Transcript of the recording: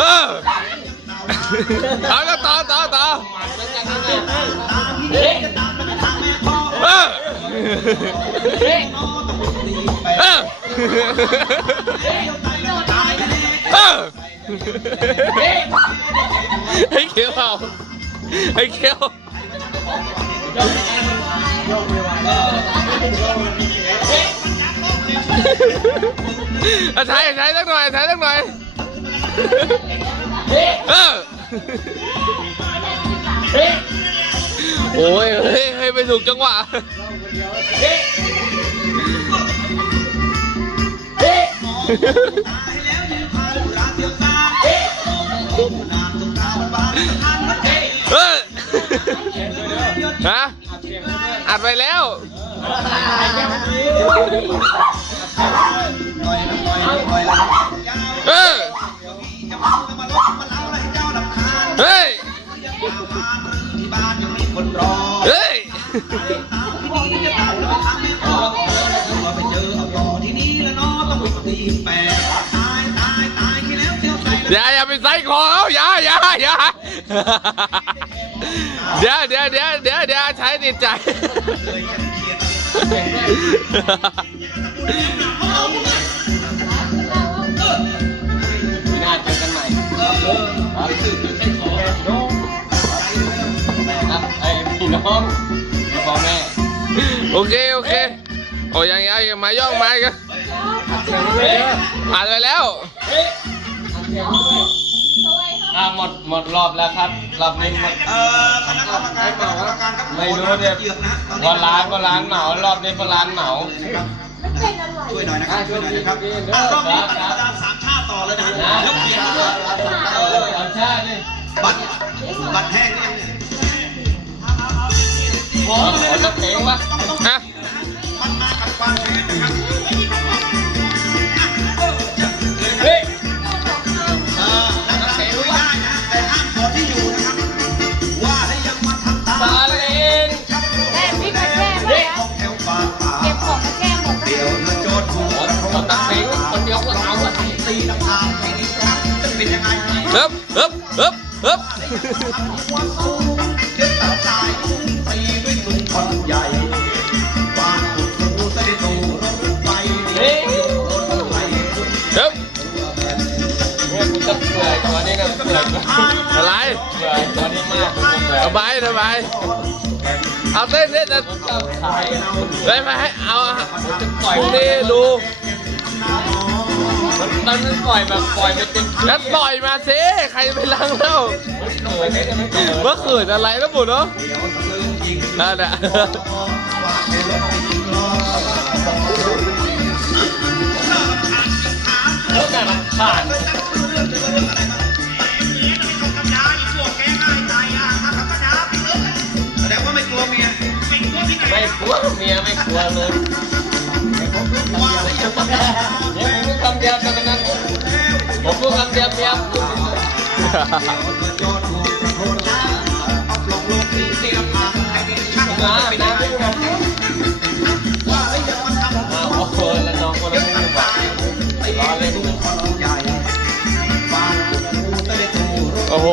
เออเอาแล้วต่อต่อต่อเออเออ เออให้เขียเอาให้ยวอะถ่ายถ่ายสักหน่อยถ่ายสักหน่อยเออโอ้ยเฮ้ยไปถูกจังหวะเออฮะอัดไปแล้วเออ อย่าอย่าไปใส่คอเขาอย่าอย่าอย่าเดี๋ยวเดี๋ยวเดี๋ยวเดี๋ยวเดี๋ยวใช้ติดใจปีหน้าเจอกันใหม่ครับไอ้พี่น้องพ่อแม่ โอเค โอเค โอ้ยังยังยังมาย่องมาอีกันอ่านไปแล้ว อ่าหมดหมดรอบแล้วครับ รอบนี้หมดเอ่อคณะกรรมการคณะกรรมการครับไม่รู้เนี่ยว่าร้านก็ร้านเหมารอบนี้ก็ร้านเหมา ช่วยหน่อยนะครับช่วยหน่อยนะครับอะรอบนี้ประดาสามชาติต่อเลยนะแล้วเขียนมาด้วยเออเอาชาตินี่บัตรบัตรแห้งเนี่ย ขอขอสักเพลงวะฮะมันมากับความแค้นนะครับเฮ้ยเอ่อนักการเมืองไม่ได้นะแต่ห้ามขอที่อยู่นะครับว่าให้ยังมาทำตามตาเลนแม่พี่มาแช่หมดแล้วของแถวป่าป่าเก็บของมาแช่หมดเดี๋ยวนะโจทย์ถูกขอขอสักเพลงคนเดียวก็เอา สบายสบายเอาเต้นเต้นแต่เจ้าชายไปไปให้เอาผมจะปล่อยพรุ่งนี้ดูมันตอนนั้นปล่อยแบบปล่อยไปเต็มที่แล้วปล่อยมาสิใครจะไปล้างเล่าเปิดไม่ได้ไม่เปิดเมื่อคืนอะไรแล้วบุญเนาะนั่นแหละแล้วแต่มันขาด มียไม่กลัวเลยผมพูดคำเดียวเท่านั้นผมพูดคำเดียวเมียพูดจอดถูกโทษเอาปลงลงที่เสียมมาให้เป็นช่างนะเป็นนะยังไงว่าแล้วยังมาทำอ้าวโอ้โหแล้วน้องคนนั้นไม่บอกตีด้วยลุงคนใหญ่ฟางกูตะเลตูรถโอ้โห